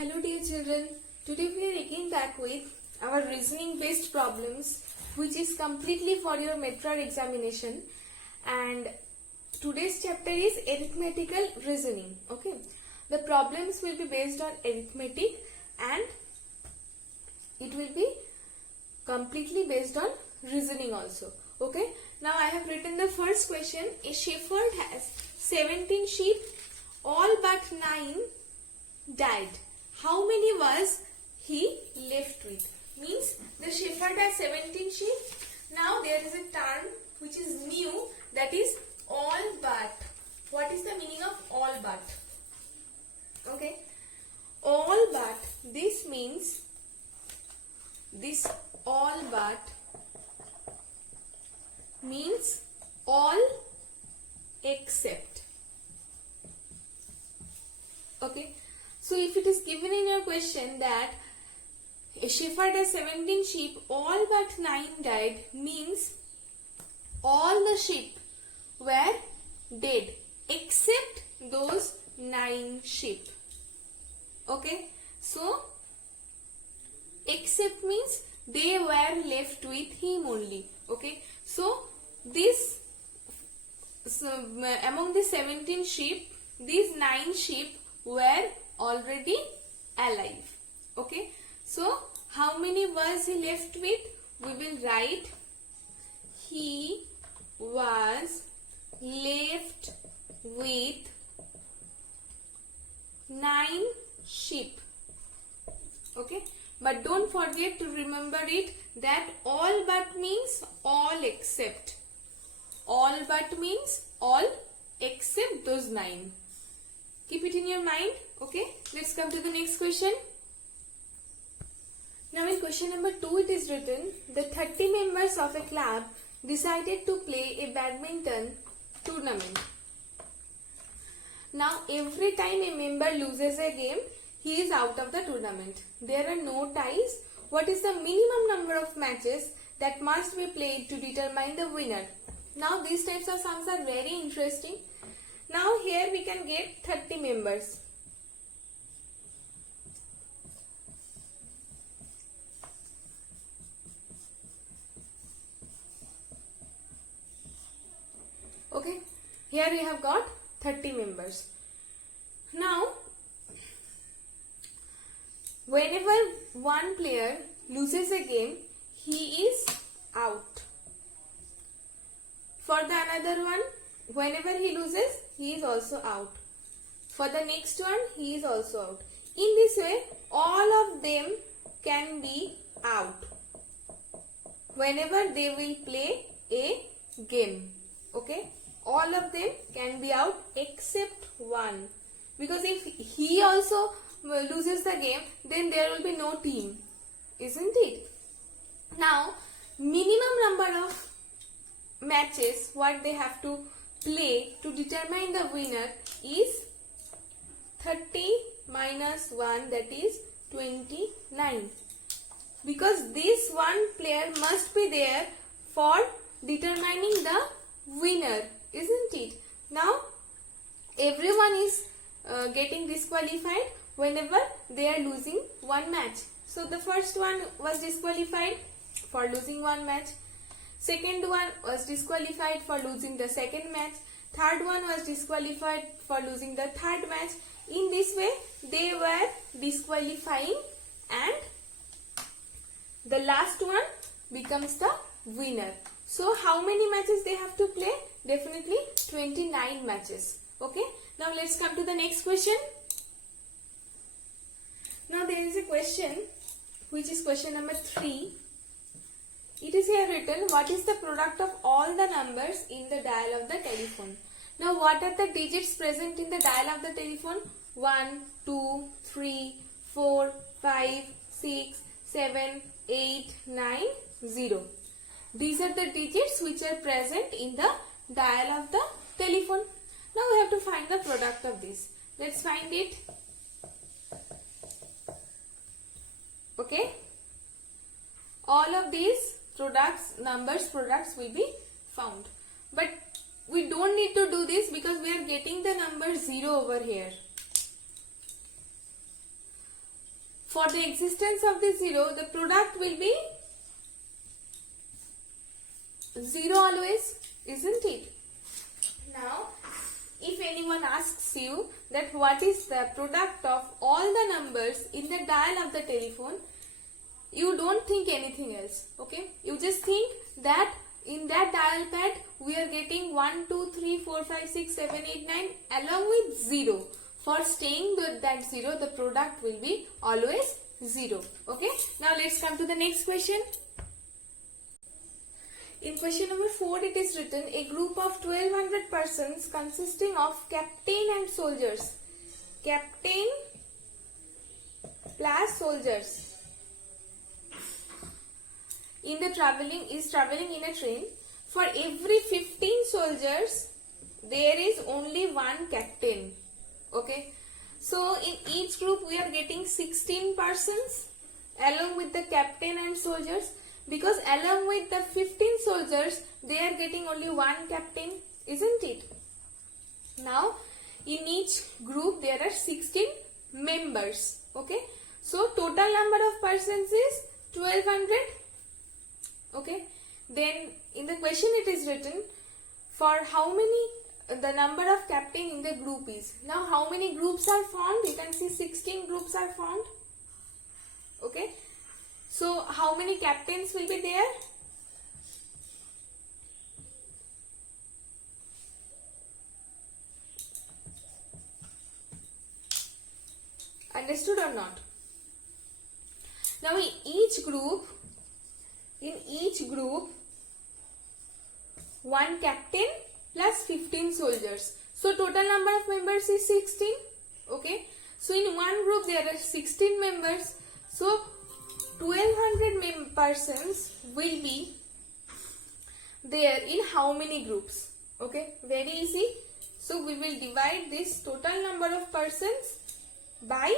Hello dear children, today we are again back with our reasoning based problems which is completely for your Metro examination, and today's chapter is arithmetical reasoning. Okay, the problems will be based on arithmetic and it will be completely based on reasoning also. Okay, now I have written the first question. A shepherd has 17 sheep, all but 9 died. How many was he left with? Means the shepherd has 17 sheep. Now there is a term which is new, that is all but. What is the meaning of all but? Okay, all but, this means this all but means all except. Okay, so if it is given in your question that a shepherd has 17 sheep, all but 9 died, means all the sheep were dead except those 9 sheep. Okay, so except means they were left with him only. Okay, so among the 17 sheep, these 9 sheep were already alive. Okay, so how many was he left with? We will write he was left with 9 sheep. Okay, but don't forget to remember it that all but means all except. All but means all except those 9. Keep it in your mind. Okay, let's come to the next question. Now in question number 2 it is written, the 30 members of a club decided to play a badminton tournament. Now every time a member loses a game, he is out of the tournament. There are no ties. What is the minimum number of matches that must be played to determine the winner? Now these types of sums are very interesting. Now here we can get 30 members. Okay, here we have got 30 members. Now, whenever one player loses a game, he is out. For the another one, whenever he loses, he is also out. For the next one, he is also out. In this way, all of them can be out whenever they will play a game. Okay, all of them can be out except one, because if he also loses the game, then there will be no team, isn't it? Now, minimum number of matches what they have to play to determine the winner is 30 minus 1, that is 29, because this one player must be there for determining the winner, isn't it? Now everyone is getting disqualified whenever they are losing one match. So the first one was disqualified for losing one match. Second one was disqualified for losing the second match. Third one was disqualified for losing the third match. In this way, they were disqualifying and the last one becomes the winner. So, how many matches they have to play? Definitely 29 matches. Okay. Now, let's come to the next question. Now, there is a question which is question number 3. It is here written, what is the product of all the numbers in the dial of the telephone? Now, what are the digits present in the dial of the telephone? 1, 2, 3, 4, 5, 6, 7, 8, 9, 0. These are the digits which are present in the dial of the telephone. Now, we have to find the product of this. Let's find it. Okay. All of these products will be found, but we don't need to do this because we are getting the number 0 over here. For the existence of the 0, the product will be 0 always, isn't it? Now, if anyone asks you that what is the product of all the numbers in the dial of the telephone, you don't think anything else, okay? You just think that in that dial pad we are getting 1, 2, 3, 4, 5, 6, 7, 8, 9 along with 0. For staying with that 0, the product will be always 0, okay? Now let's come to the next question. In question number 4, it is written, a group of 1200 persons consisting of captain and soldiers. Captain plus soldiers. Is traveling in a train. For every 15 soldiers, there is only one captain. Okay. So in each group, we are getting 16 persons along with the captain and soldiers. Because along with the 15 soldiers, they are getting only one captain, isn't it? Now, in each group, there are 16 members. Okay. So, total number of persons is 1200. Okay. Then, in the question it is written, for how many, the number of captain in the group is. Now, how many groups are formed? You can see 16 groups are formed. Okay. So, how many captains will be there? Understood or not? Now, in each group, one captain plus 15 soldiers. So, total number of members is 16. Okay. So, in one group, there are 16 members. So, 1200 persons will be there in how many groups? Okay, very easy. So we will divide this total number of persons by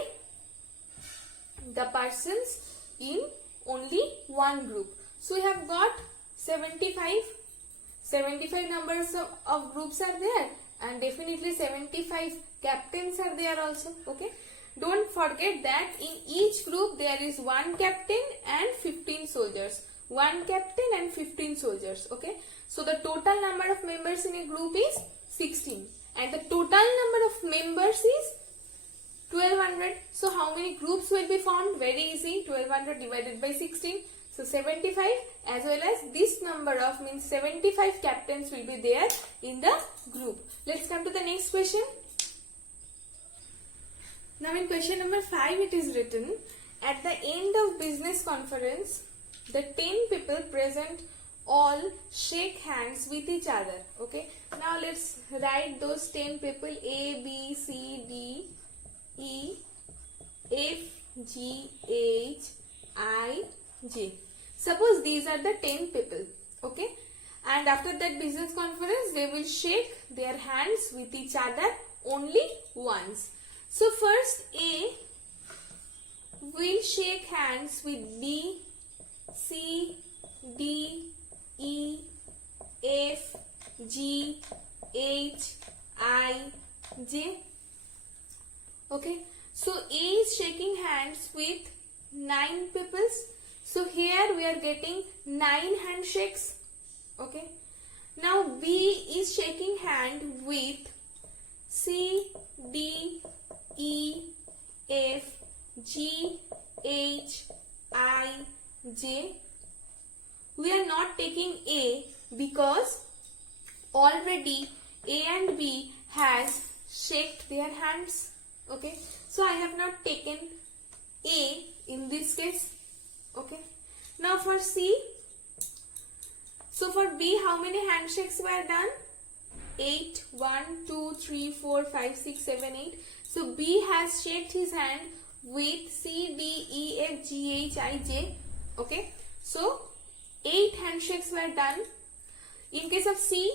the persons in only one group. So we have got 75 numbers of groups are there, and definitely 75 captains are there also. Okay. Don't forget that in each group there is one captain and 15 soldiers. One captain and 15 soldiers. Okay. So the total number of members in a group is 16. And the total number of members is 1200. So how many groups will be formed? Very easy. 1200 divided by 16. So 75, as well as this number of means 75 captains will be there in the group. Let's come to the next question. Now in question number 5 it is written, at the end of business conference, the 10 people present all shake hands with each other. Okay. Now let's write those 10 people: A, B, C, D, E, F, G, H, I, J. Suppose these are the 10 people. Okay. And after that business conference, they will shake their hands with each other only once. So first A will shake hands with B, C, D, E, F, G, H, I, J. Okay. So A is shaking hands with 9 people. So here we are getting 9 handshakes. Okay. Now B is shaking hand with C, D, E, F, G, H, I, J. We are not taking A because already A and B has shaked their hands. Okay. So I have not taken A in this case. Okay. Now for C. So for B, how many handshakes were done? 8. 1, 2, 3, 4, 5, 6, 7, 8. So B has shaked his hand with C, D, E, F, G, H, I, J. Okay. So 8 handshakes were done. In case of C,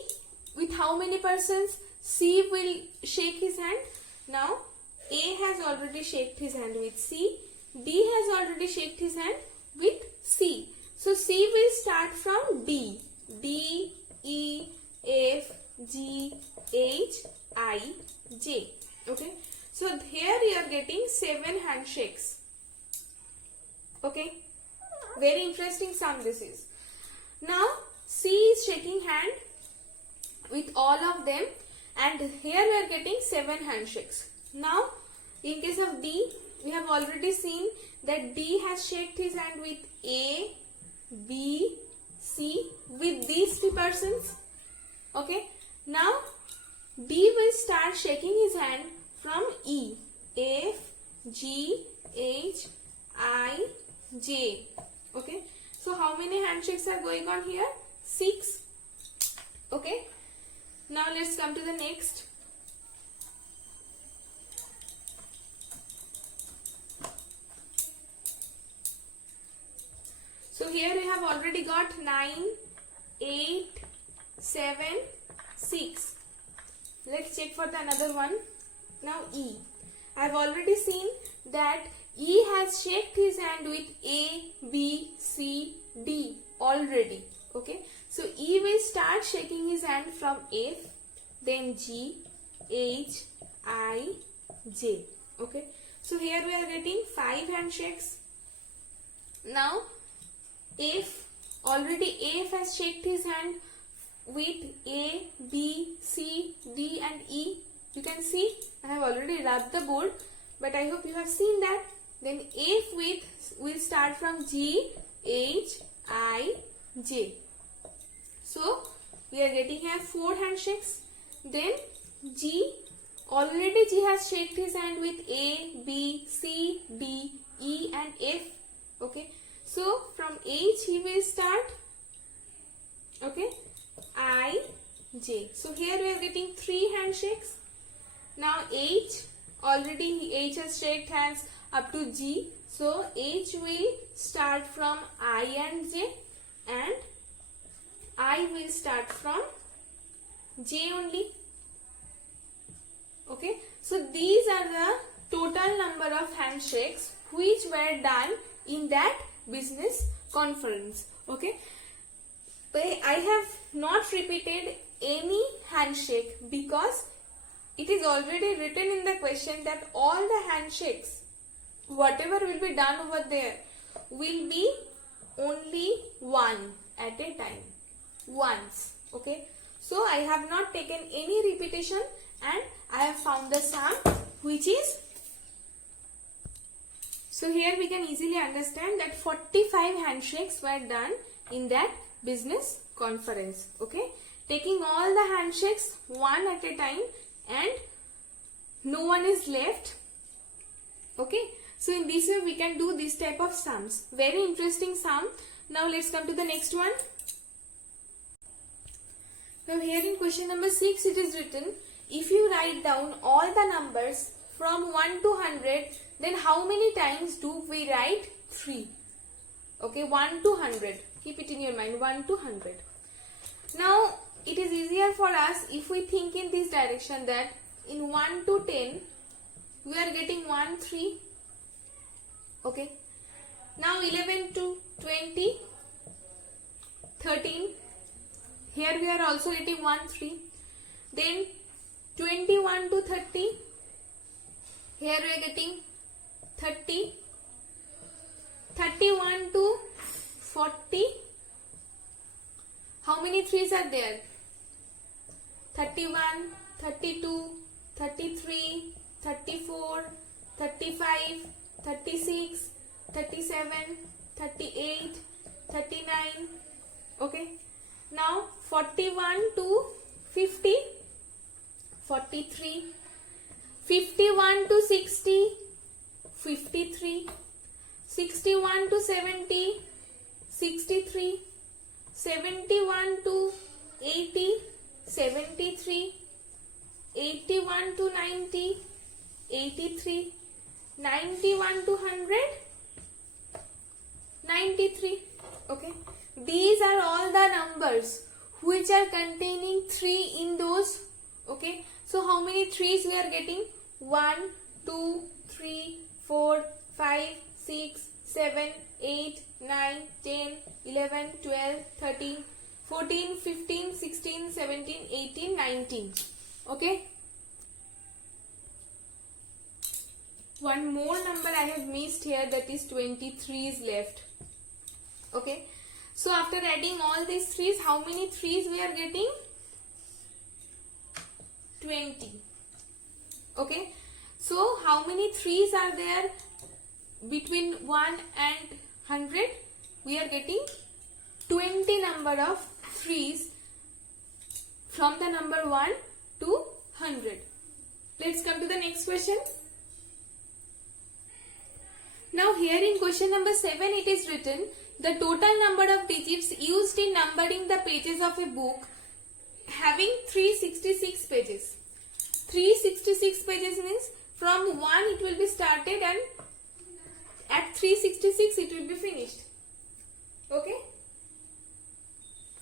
with how many persons? C will shake his hand. Now A has already shaked his hand with C. D has already shaked his hand with C. So C will start from D. D, E, F, G, H, I, J. Okay. So here you are getting 7 handshakes. Okay, very interesting sum this is. Now C is shaking hand with all of them, and here we are getting 7 handshakes. Now in case of D, we have already seen that D has shaked his hand with A, B, C, with these 3 persons. Okay, now D will start shaking his hand from E, F, G, H, I, J. Okay, so how many handshakes are going on here? 6. Okay, now let's come to the next. So here we have already got 9, 8, 7, 6. Let's check for the another one. Now E. I have already seen that E has shaked his hand with A, B, C, D already. Okay. So E will start shaking his hand from F, then G, H, I, J. Okay. So here we are getting 5 handshakes. Now F, already F has shaked his hand with A, B, C, D and E. You can see I have already rubbed the board, but I hope you have seen that. Then F will start from G, H, I, J. So we are getting here 4 handshakes. Then G, already G has shaked his hand with A, B, C, D, E and F. Okay. So from H he will start. Okay. I, J. So here we are getting 3 handshakes. Now H, already H has shaked hands up to G. So H will start from I and J, and I will start from J only. Okay. So these are the total number of handshakes which were done in that business conference. Okay. I have not repeated any handshake because it is already written in the question that all the handshakes, whatever will be done over there, will be only one at a time, once. Okay. So I have not taken any repetition, and I have found the sum which is. So here we can easily understand that 45 handshakes were done in that business conference. Okay, taking all the handshakes one at a time, and no one is left. Okay, so in this way we can do this type of sums. Very interesting sum. Now let's come to the next one. Now here in question number 6 it is written, if you write down all the numbers from 1 to 100, then how many times do we write 3? Okay, 1 to 100. Keep it in your mind, 1 to 100. Now it is easier for us if we think in this direction, that in 1 to 10 we are getting 1, 3. Okay. Now 11 to 20, 13. Here we are also getting 1, 3. Then 21 to 30. Here we are getting 30. 31 to 40. How many 3s are there? 31, 32, 33, 34, 35, 36, 37, 38, 39. Okay. Now 41 to 50, 43, 51 to 60, 53, 61 to 70, 63, 71 to 80, 73, 81 to 90, 83, 91 to 100, 93. Okay. These are all the numbers which are containing 3 in those. Okay. So how many 3s we are getting? 1, 2, 3, 4, 5, 6, 7, 8, 9, 10, 11, 12, 13, 14, 15, 16, 17, 18, 19. Okay. one more number I have missed here, that is 23 is left. Okay, so after adding all these threes, how many threes we are getting? 20. Okay, so how many threes are there between 1 and 100? We are getting 20 number of threes from the number 1 to 100. Let's come to the next question. Now here in question number 7 it is written, the total number of digits used in numbering the pages of a book having 366 pages. 366 pages means from 1 it will be started and at 366 it will be finished. Okay.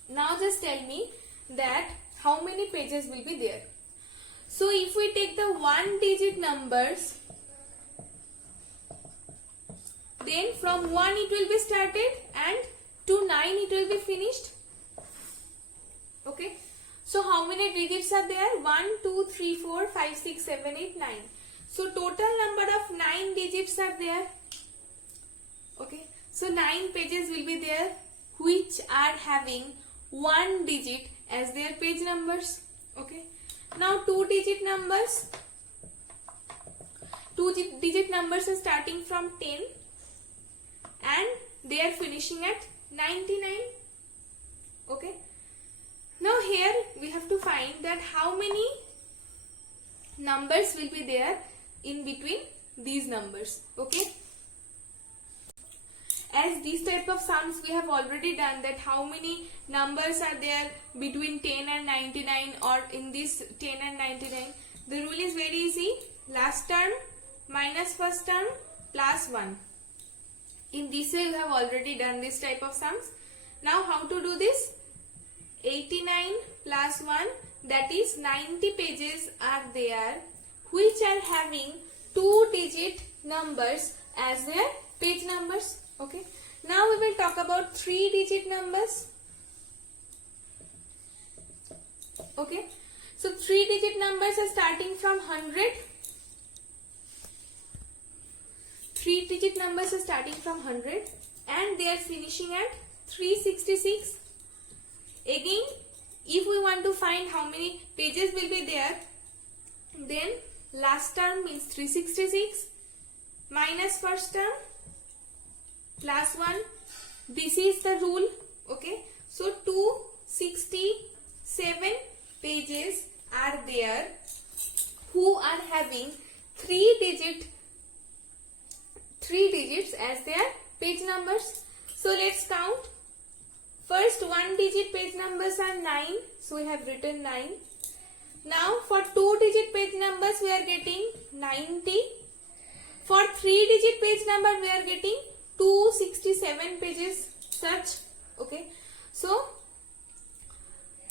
Now just tell me that how many pages will be there. So if we take the 1 digit numbers, then from 1 it will be started and to 9 it will be finished. Okay. So how many digits are there? 1, 2, 3, 4, 5, 6, 7, 8, 9. So total number of 9 digits are there. Okay. So 9 pages will be there which are having 1 digit as their page numbers. Okay. Now 2 digit numbers. 2 digit numbers are starting from 10 and they are finishing at 99. Okay. Now here we have to find that how many numbers will be there in between these numbers. Okay. As these type of sums we have already done, that how many numbers are there between 10 and 99 or in this 10 and 99. The rule is very easy. Last term minus first term plus 1. In this way we have already done this type of sums. Now how to do this? 89 plus 1, that is 90 pages are there which are having 2 digit numbers as their page numbers. Okay. Now we will talk about 3 digit numbers. Okay. So 3 digit numbers are starting from 100. 3 digit numbers are starting from 100 and they are finishing at 366. Again, if we want to find how many pages will be there, then last term means 366 minus first term plus 1. This is the rule. Okay. So 267 pages are there who are having 3 digits as their page numbers. So let's count. First 1 digit page numbers are 9. So we have written 9. Now for 2 digit page numbers we are getting 90. For 3 digit page number we are getting 267 pages such. Okay. So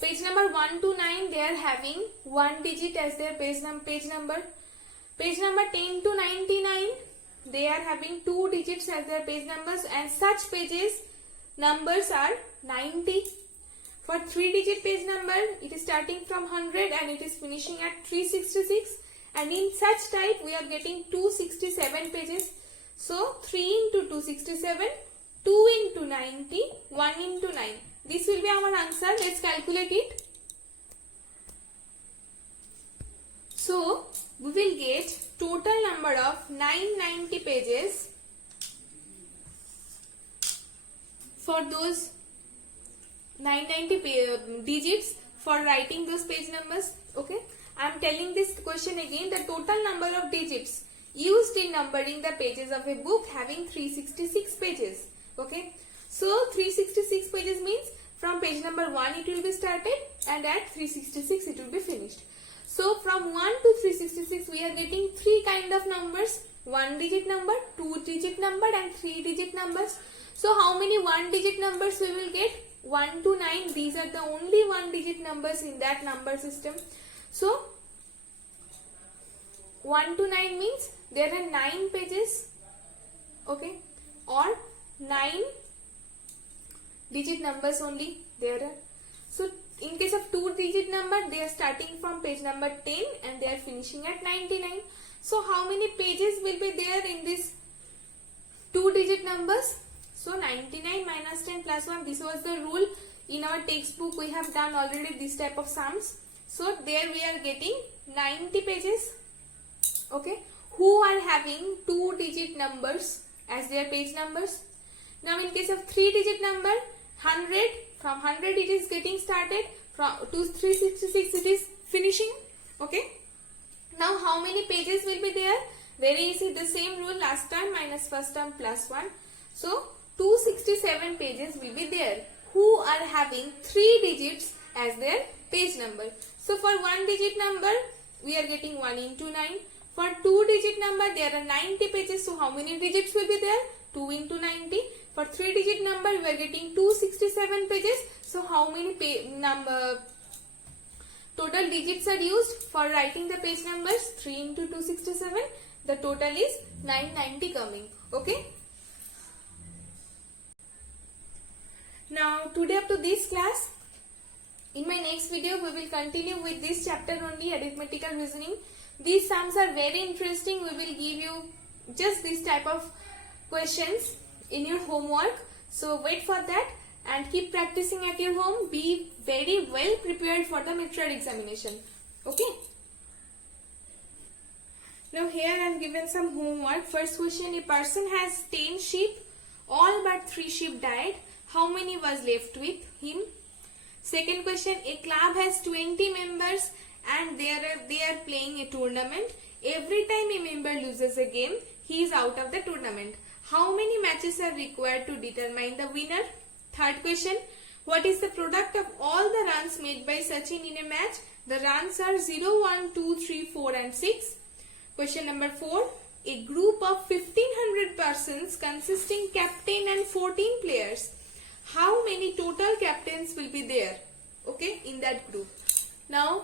page number 1 to 9 they are having 1 digit as their page number. Page number 10 to 99 they are having 2 digits as their page numbers, and such pages numbers are 90. For 3 digit page number it is starting from 100 and it is finishing at 366, and in such type we are getting 267 pages. So 3 into 267, 2 into 90, 1 into 9. This will be our answer. Let's calculate it. So we will get total number of 990 pages for those 990 digits for writing those page numbers. Okay, I am telling this question again. The total number of digits used in numbering the pages of a book having 366 pages. Okay, so 366 pages means from page number 1 it will be started and at 366 it will be finished. So from 1 to 366 we are getting 3 kind of numbers: 1 digit number, 2 digit number and 3 digit numbers. So how many 1 digit numbers we will get? 1 to 9. These are the only 1 digit numbers in that number system. So 1 to 9 means there are 9 pages. Okay, or 9 digit numbers only there are. So in case of 2 digit number they are starting from page number 10 and they are finishing at 99. So how many pages will be there in this 2-digit numbers? So 99 minus 10 plus 1, this was the rule. In our textbook we have done already this type of sums. So there we are getting 90 pages. Okay, who are having 2-digit numbers as their page numbers. Now in case of 3-digit number, 100, from 100 it is getting started, from to 366 it is finishing. Okay, now how many pages will be there? Very easy, the same rule, last term minus first term plus 1. So 267 pages will be there who are having 3 digits as their page number. So for 1-digit number we are getting 1 into 9. For 2-digit number there are 90 pages. So how many digits will be there? 2 into 90. For 3-digit number we are getting 267 pages. So how many total digits are used for writing the page numbers? 3 into 267. The total is 990 coming. Okay. Now today up to this class. In my next video we will continue with this chapter only, arithmetical reasoning. These sums are very interesting. We will give you just this type of questions in your homework. So wait for that and keep practicing at your home. Be very well prepared for the midterm examination. Okay. Now here I have given some homework. First question, a person has 10 sheep. All but 3 sheep died. How many was left with him? Second question, a club has 20 members and they are playing a tournament. Every time a member loses a game, he is out of the tournament. How many matches are required to determine the winner? Third question, what is the product of all the runs made by Sachin in a match? The runs are 0, 1, 2, 3, 4 and 6. Question number 4, a group of 1500 persons consisting captain and 14 players. How many total captains will be there? Okay, in that group. Now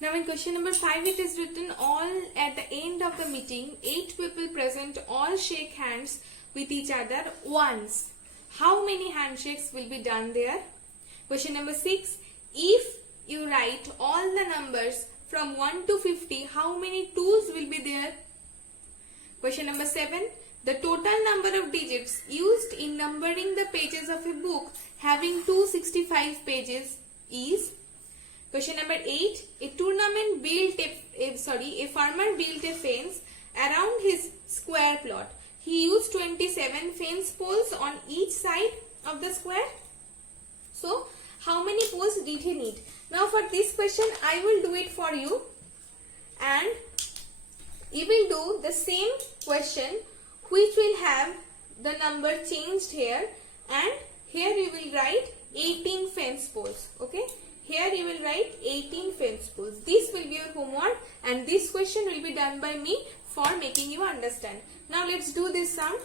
in question number 5 it is written, all at the end of the meeting 8 people present all shake hands with each other once. How many handshakes will be done there? Question number 6, if you write all the numbers from 1 to 50, how many tools will be there? Question number 7, the total number of digits used in numbering the pages of a book having 265 pages is. Question number 8, a farmer built a fence around his square plot. He used 27 fence poles on each side of the square. So how many poles did he need? Now for this question I will do it for you and you will do the same question which will have the number changed here, and here you will write 18 fence poles. Okay, here you will write 18 fence poles. This will be your homework and this question will be done by me for making you understand. Now let's do this sum.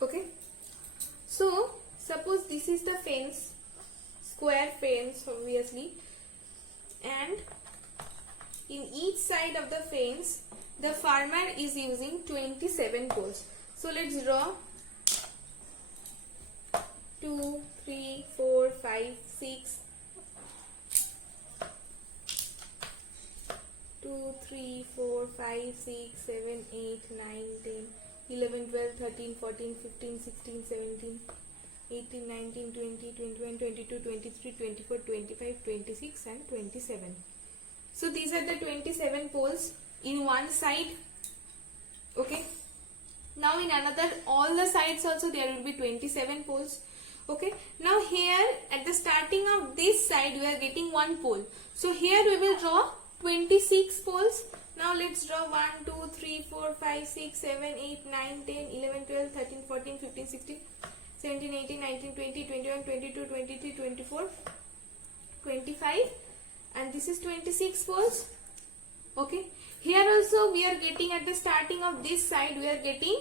Okay, so suppose this is the fence, square fence obviously, and in each side of the fence the farmer is using 27 poles. So let's draw 2, 3, 4, 5, 6, 2, 3, 4, 5, 6, 7, 8, 9, 10, 11, 12, 13, 14, 15, 16, 17, 18, 19, 20, 21, 22, 23, 24, 25, 26 and 27. So these are the 27 poles in one side. Okay. Now in another, all the sides also there will be 27 poles. Okay. Now here at the starting of this side we are getting one pole. So here we will draw 26 poles. Now let's draw 1, 2, 3, 4, 5, 6, 7, 8, 9, 10, 11, 12, 13, 14, 15, 16, 17, 18, 19, 20, 21, 22, 23, 24, 25 and this is 26 poles. Okay. Here also we are getting at the starting of this side we are getting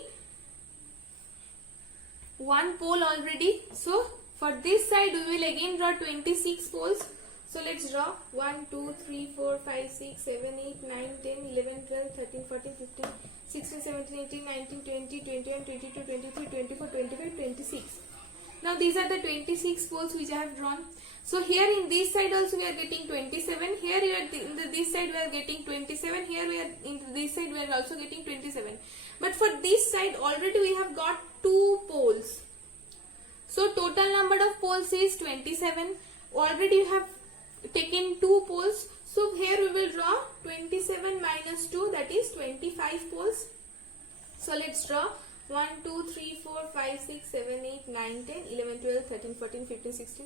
one pole already. So for this side we will again draw 26 poles. So let's draw 1, 2, 3, 4, 5, 6, 7, 8, 9, 10, 11, 12, 13, 14, 15, 16, 17, 18, 19, 20, 21, 22, 23, 24, 25, 26. Now these are the 26 poles which I have drawn. So here in this side also we are getting 27. Here we are in this side we are getting 27. Here we are in this side we are also getting 27. But for this side already we have got 2 poles. So total number of poles is 27. Already you have taken 2 poles. So here we will draw 27 minus 2, that is 25 poles. So let's draw 1, 2, 3, 4, 5, 6, 7, 8, 9, 10, 11, 12, 13, 14, 15, 16,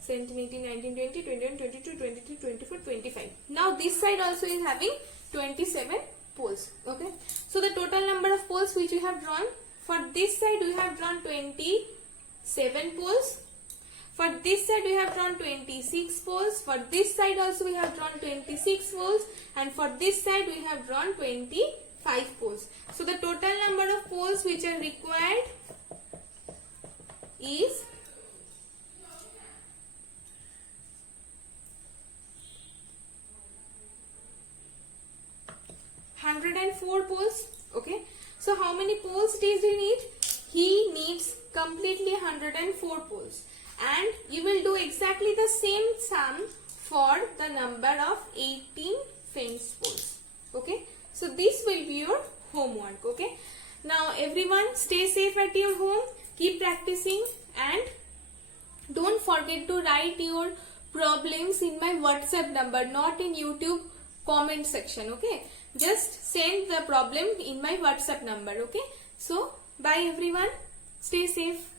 17, 18, 19, 20, 21, 22, 23, 24, 25. Now this side also is having 27 poles. Okay. So the total number of poles which we have drawn, for this side we have drawn 27 poles. For this side we have drawn 26 poles. For this side also we have drawn 26 poles. And for this side we have drawn 25 poles. So the total number of poles which are required is 104 poles. Okay. So how many poles does he need? He needs completely 104 poles. And you will do exactly the same sum for the number of 18 fence poles. Okay. So this will be your homework. Okay. Now everyone stay safe at your home. Keep practicing and don't forget to write your problems in my WhatsApp number, not in YouTube comment section. Okay. Just send the problem in my WhatsApp number. Okay. So bye everyone. Stay safe.